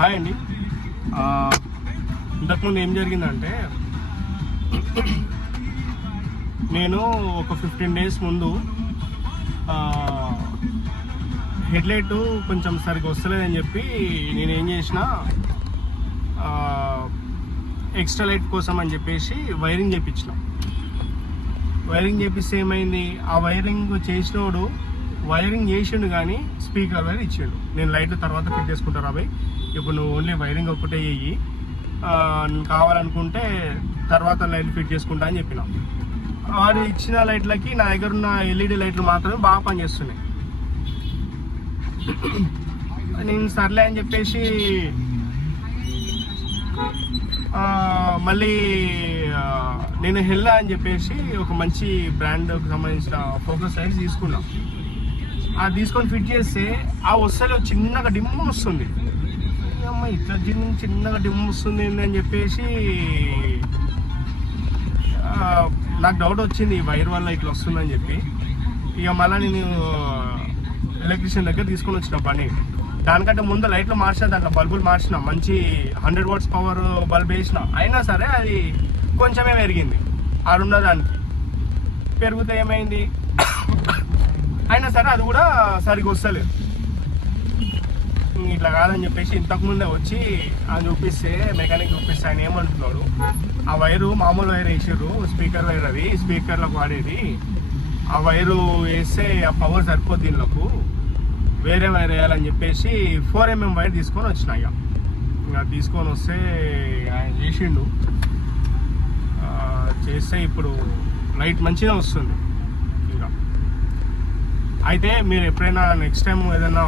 Hi అండి. ఇంతకుముందు ఏం జరిగిందంటే నేను ఒక 15 days ముందు హెడ్లైట్ కొంచెం సరిగ్గా వస్తలేదని చెప్పి నేనేం చేసిన ఎక్స్ట్రా లైట్ కోసం అని చెప్పేసి వైరింగ్ చేయించిన. వైరింగ్ చేపిస్తే ఏమైంది, ఆ వైరింగ్ చేసినోడు వైరింగ్ చేసిండు కానీ స్పీకర్ వైర్ ఇచ్చిండు. నేను లైట్ తర్వాత ఫిట్ చేసుకుంటాను రాబాయ్, ఇప్పుడు నువ్వు ఓన్లీ వైరింగ్ ఒకటే చెయ్యి, నేను కావాలనుకుంటే తర్వాత లైట్ ఫిట్ చేసుకుంటా అని చెప్పిన. వాడు ఇచ్చిన లైట్లకి నా దగ్గర ఉన్న ఎల్ఈడి లైట్లు మాత్రమే బాగా పనిచేస్తున్నాయి. నేను సర్లే అని చెప్పేసి మళ్ళీ నేను హెల్లా అని చెప్పేసి ఒక మంచి బ్రాండ్కి సంబంధించిన ఫోకస్ లైట్స్ తీసుకున్నా. అది తీసుకొని ఫిట్ చేస్తే ఆ వస్తలే చిన్నగా డిమ్ వస్తుంది. అమ్మ ఇట్లా చిన్నగా డిమ్ వస్తుంది అని చెప్పేసి నాకు డౌట్ వచ్చింది, వైర్ వల్ల ఇట్లా వస్తుందని చెప్పి. ఇక మళ్ళీ నేను ఎలక్ట్రీషియన్ దగ్గర తీసుకొని వచ్చిన పని. దానికంటే ముందు లైట్లు మార్చిన, దాంట్లో బల్బులు మార్చిన, మంచి 100 watts పవర్ బల్బ్ వేసిన, అయినా సరే అది కొంచెమే పెరిగింది. ఆడున్న దానికి పెరిగితే ఏమైంది, అయినా సరే అది కూడా సరిగ్గా వస్తలేదు. ఇట్లా కాదని చెప్పేసి ఇంతకుముందే వచ్చి ఆయన చూపిస్తే, మెకానిక్ చూపిస్తే ఆయన ఏమంటున్నాడు, ఆ వైరు మామూలు వైర్ వేసారు, స్పీకర్ వైర్, అది స్పీకర్లకు వాడేది, ఆ వైరు వేస్తే ఆ పవర్ సరిపోద్ది, దీనిలోకి వేరే వైర్ వేయాలని చెప్పేసి 4mm వైర్ తీసుకొని వచ్చిన. ఇంకా తీసుకొని వస్తే ఆయన చేసిండు, చేస్తే ఇప్పుడు లైట్ మంచిగా వస్తుంది. ఇంకా అయితే మీరు ఎప్పుడైనా నెక్స్ట్ టైం ఏదైనా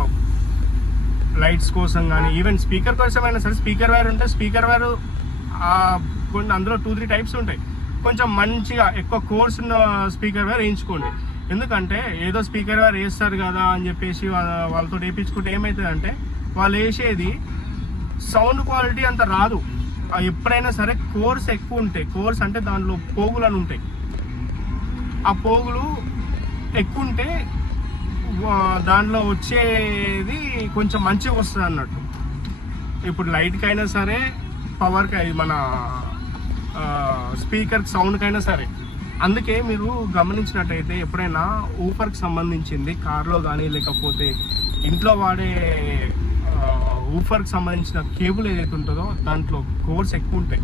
లైట్స్ కోసం కానీ ఈవెన్ స్పీకర్ కోసం అయినా సరే, స్పీకర్ వైర్ ఉంటే స్పీకర్ వైర్ కొన్ని అందులో 2-3 types ఉంటాయి. కొంచెం మంచిగా ఎక్కువ కోర్స్ ఉన్న స్పీకర్ వైర్ వేయించుకోండి. ఎందుకంటే ఏదో స్పీకర్ వైర్ వేస్తారు కదా అని చెప్పేసి వాళ్ళతో వేయించుకుంటే ఏమవుతుందంటే, వాళ్ళు వేసేది సౌండ్ క్వాలిటీ అంత రాదు. ఎప్పుడైనా సరే కోర్స్ ఎక్కువ ఉంటాయి. కోర్స్ అంటే దాంట్లో పోగులు అని ఉంటాయి. ఆ పోగులు ఎక్కువ ఉంటే దాంట్లో వచ్చేది కొంచెం మంచిగా వస్తుంది అన్నట్టు. ఇప్పుడు లైట్కి అయినా సరే, పవర్కి, మన స్పీకర్కి సౌండ్కి అయినా సరే. అందుకే మీరు గమనించినట్టయితే ఎప్పుడైనా ఊఫర్కి సంబంధించింది కార్లో కానీ లేకపోతే ఇంట్లో వాడే ఊఫర్కి సంబంధించిన కేబుల్ ఏదైతే ఉంటుందో దాంట్లో కోర్స్ ఎక్కువ ఉంటాయి.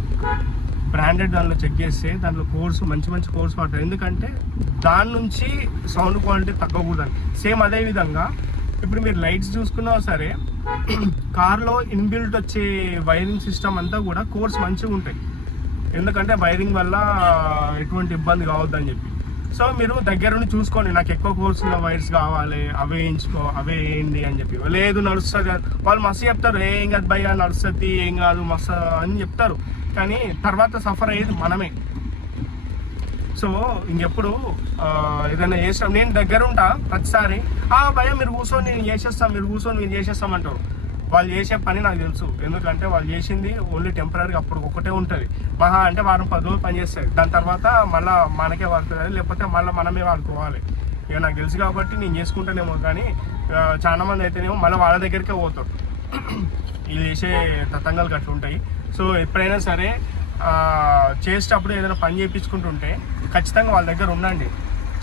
బ్రాండెడ్ దాంట్లో చెక్ చేస్తే దాంట్లో కోర్స్ మంచి కోర్స్ వాడతారు. ఎందుకంటే దాని నుంచి సౌండ్ క్వాలిటీ తగ్గకూడదని. సేమ్ అదే విధంగా ఇప్పుడు మీరు లైట్స్ చూసుకున్నా సరే, కార్లో ఇన్బిల్ట్ వచ్చే వైరింగ్ సిస్టమ్ అంతా కూడా కోర్స్ మంచిగా ఉంటాయి. ఎందుకంటే వైరింగ్ వల్ల ఎటువంటి ఇబ్బంది కావద్దని చెప్పి. సో మీరు దగ్గరుండి చూసుకోండి, నాకు ఎక్కువ కోర్స్ ఉన్న వైర్స్ కావాలి, అవే వేయండి అని చెప్పి. లేదు నడుస్తుంది, వాళ్ళు మస్తు చెప్తారు, ఏం కాదు భయ్యా నడుస్తుంది, ఏం కాదు మస్తు అని చెప్తారు, కానీ తర్వాత సఫర్ అయ్యేది మనమే. సో ఇంకెప్పుడు ఏదైనా చేస్తాం, నేను దగ్గర ఉంటా ప్రతిసారి, భయ్యా మీరు కూర్చొని నేను చేసేస్తాం, మీరు కూర్చొని నేను చేసేస్తామంటారు. వాళ్ళు చేసే పని నాకు తెలుసు. ఎందుకంటే వాళ్ళు చేసింది ఓన్లీ టెంపరీగా అప్పుడు ఒకటే ఉంటుంది. మహా అంటే వారం 10 రోజులు పని చేస్తుంది. దాని తర్వాత మళ్ళీ మనకే వాడుతుంది, లేకపోతే మళ్ళీ మనమే వాడుకోవాలి. ఇక నాకు తెలుసు కాబట్టి నేను చేసుకుంటానేమో, కానీ చాలామంది అయితేనేమో మళ్ళీ వాళ్ళ దగ్గరికే పోతారు. వీళ్ళు చేసే తతంగాలు అట్లా ఉంటాయి. సో ఎప్పుడైనా సరే చేసేటప్పుడు ఏదైనా పని చేయించుకుంటుంటే ఖచ్చితంగా వాళ్ళ దగ్గర ఉండండి,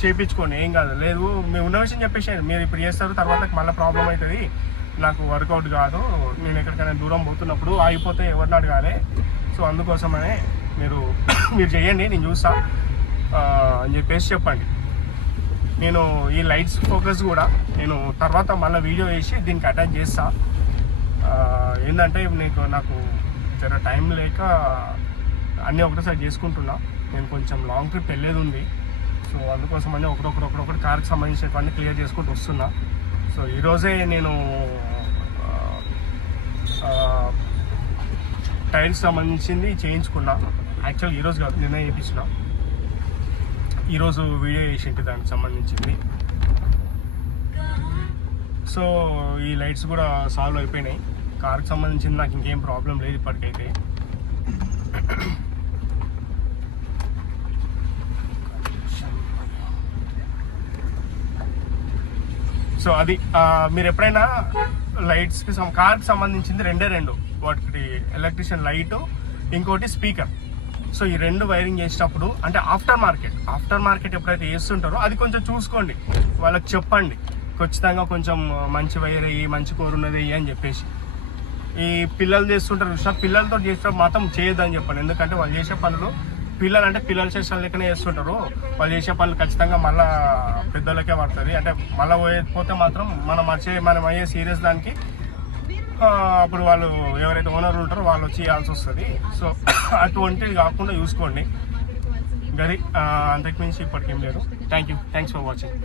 చేయించుకోండి, ఏం కాదు. లేదు మేము ఉన్న విషయం చెప్పేసి మీరు ఇప్పుడు చేస్తారు, తర్వాత మళ్ళీ ప్రాబ్లం అవుతుంది, నాకు వర్కౌట్ కాదు, నేను ఎక్కడికైనా దూరం పోతున్నప్పుడు ఆగిపోతే ఎవరిని అడగాలి. సో అందుకోసమనే మీరు చేయండి, నేను చూస్తా అని చెప్పేసి చెప్పండి. నేను ఈ లైట్స్ ఫోకస్ కూడా నేను తర్వాత మళ్ళీ వీడియో వేసి దీనికి అటాచ్ చేస్తా. ఏంటంటే నాకు జర టైం లేక అన్నీ ఒకటేసారి చేసుకుంటున్నా. నేను కొంచెం లాంగ్ ట్రిప్ వెళ్ళేది ఉంది. సో అందుకోసమని ఒకటొకటి కార్కి సంబంధించినవన్నీ క్లియర్ చేసుకుంటూ వస్తున్నా. సో ఈరోజే నేను టైల్స్ సంబంధించింది చేయించుకున్నా. యాక్చువల్ ఈరోజు కాదు, నిన్న చేయించిన. ఈరోజు వీడియో చేసింటి దానికి సంబంధించింది. సో ఈ లైట్స్ కూడా సాల్వ్ అయిపోయినాయి. కార్కి సంబంధించింది నాకు ఇంకేం ప్రాబ్లం లేదు ఇప్పటికైతే. సో అది మీరు ఎప్పుడైనా లైట్స్కి కార్కి సంబంధించింది రెండే రెండు, వాటికి ఎలక్ట్రీషియన్ లైట్, ఇంకోటి స్పీకర్. సో ఈ 2 వైరింగ్ చేసేటప్పుడు అంటే ఆఫ్టర్ మార్కెట్ ఎప్పుడైతే చేస్తుంటారో అది కొంచెం చూసుకోండి, వాళ్ళకి చెప్పండి ఖచ్చితంగా కొంచెం మంచి వైర్ అయ్యి మంచి కోర్ ఉన్నది అని చెప్పేసి. ఈ పిల్లలు చేస్తుంటారు చూసినా, పిల్లలతో చేసేటప్పుడు మాత్రం చేయొద్దని చెప్పండి. ఎందుకంటే వాళ్ళు చేసే పనులు పిల్లలు అంటే పిల్లల చేసిన లెక్కనే చేస్తుంటారు. వాళ్ళు చేసే పనులు ఖచ్చితంగా మళ్ళీ పెద్దలకే పడుతుంది. అంటే మళ్ళీ పోతే మాత్రం మనం అయ్యే సీరియస్ దానికి అప్పుడు వాళ్ళు ఎవరైతే ఓనర్ ఉంటారో వాళ్ళు వచ్చి చేయాల్సి వస్తుంది. సో అటువంటివి కాకుండా చూసుకోండి. గది అంతకుమించి ఇప్పటికేం లేదు. Thanks for watching.